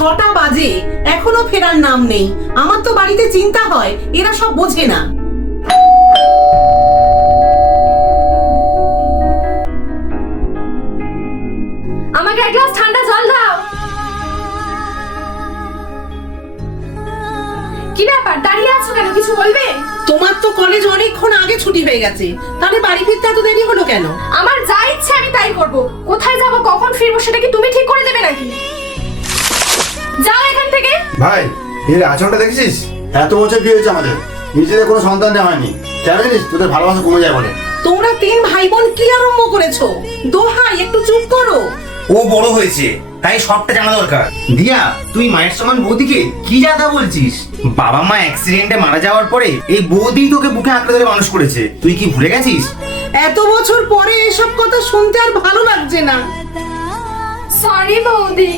6টা বাজে, এখনো ফেরার নাম নেই। আমার তো বাড়িতে চিন্তা হয় এরা সব বোঝে না। আমাকে এক গ্লাস ঠান্ডা জল দাও। কি ব্যাপার, দাঁড়িয়ে আছো কেন? কিছু বলবে? তোমার তো কলেজ অনেকক্ষণ আগে ছুটি হয়ে গেছে, তাহলে বাড়ি ফিরতে এত দেরি হলো কেন? আমার যা ইচ্ছে আমি তাই করব। কোথায় যাব, কখন ফিরবো সেটা কি তুমি ঠিক করে দেবে নাকি? যাও এখান থেকে। ভাই, এর আচরণটা দেখেছিস? এত বছর বিয়ে হয়েছে আমাদের, নিজেদের কোনো সন্তান নেওয়া হয়নি। কেন জানিস? তোদের ভালোবাসা কমে যায় বলে। তোমরা 3 ভাই বোন কি আরম্ভ করেছো? দোহাই, একটু চুপ করো। ও বড় হয়েছে, তাই সবটা জানা দরকার। দিয়া, তুই মায়ের সমান বৌদিকে কি জাদা বলছিস? বাবা মা অ্যাক্সিডেন্টে মারা যাওয়ার পরে এই বৌদি তোকে বুকে আঁকড়ে ধরে মানুষ করেছে, তুই কি ভুলে গেছিস? এত বছর পরে এসব কথা শুনতে আর ভালো লাগছে না। সরি বৌদি।